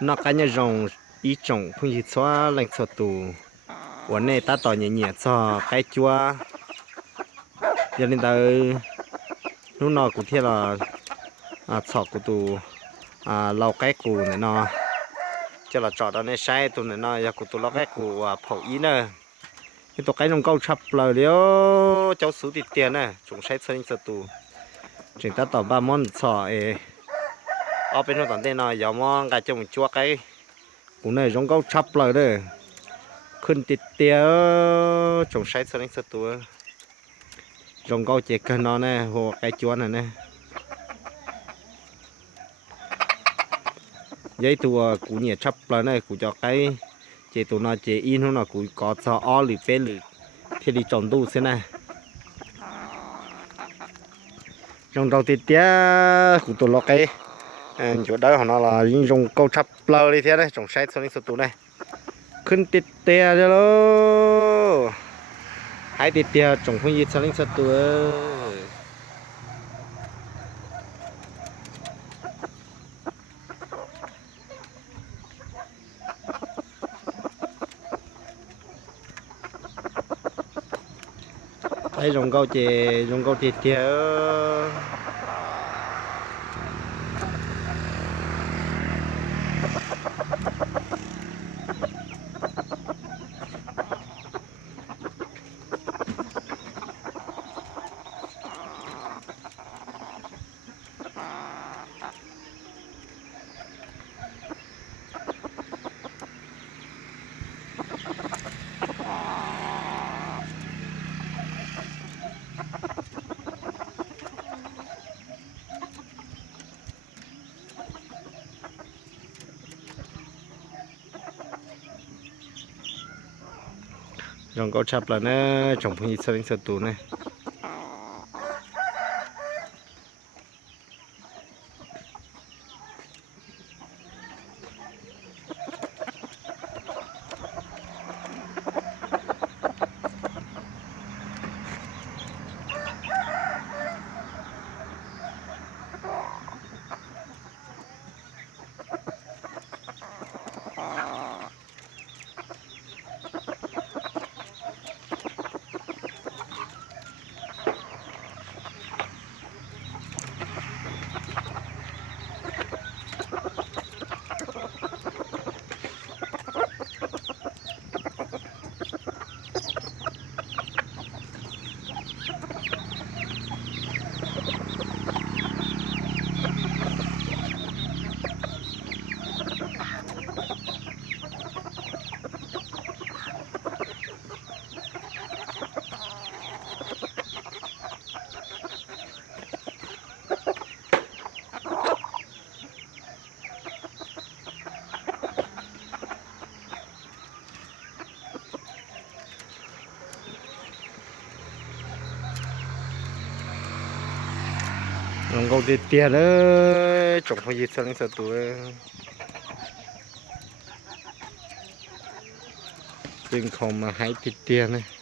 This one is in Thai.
nó cái nhà rồng ý trồng phun gì xóa lạnh xóa tùวันนี้ตาต่อเนี่ยซอไก่จัวยันนี่ตานู้นนอกูเที่ยวสอบกูตูเราไก่กูเนี่ยนอจะเราจอดเอาในใช้ตัวเนี่ยนอยากูตูเราไก่กูเผาอีเนอที่ตัวไก่ลงเก้าชับเลยเดี๋ยวเจ้าสูติดเตียนน่ะจงใช้เส้นสตูจึงตาต่อบ้ามอนสอเอาเป็นตัวตันเต้นอยอย่ามองไก่จงจัวไก่กูเนี่ยลงเก้าชับเลยเด้อขึ้นติดเตียจงใช้เส้นสตู trong câu chết cái nó nè hồ cái chuột này nè giấy tua cú nhẹ chắp lại này cú cho cái chế tụ nó chế in nó cú có cho o lì pê lì thì đi trồng tu xem này trong đầu tiên cú tụ nó cái chỗ đó nó là dùng câu chắp lại đi thế này trong sai số này tụ nàyขึ้นติดเตียเด้อhai tiệt tiệt trồng phong nhiệt sang sátตัวไอ้รองเกาติดเตียรองเกาชับแล้วนะจงพุ่งยิงสลิงสตูนะรองเกาติดเตียเลยจงพุ่งยิงสลิงสตูจึงเข้ามาให้ติดเตียนะ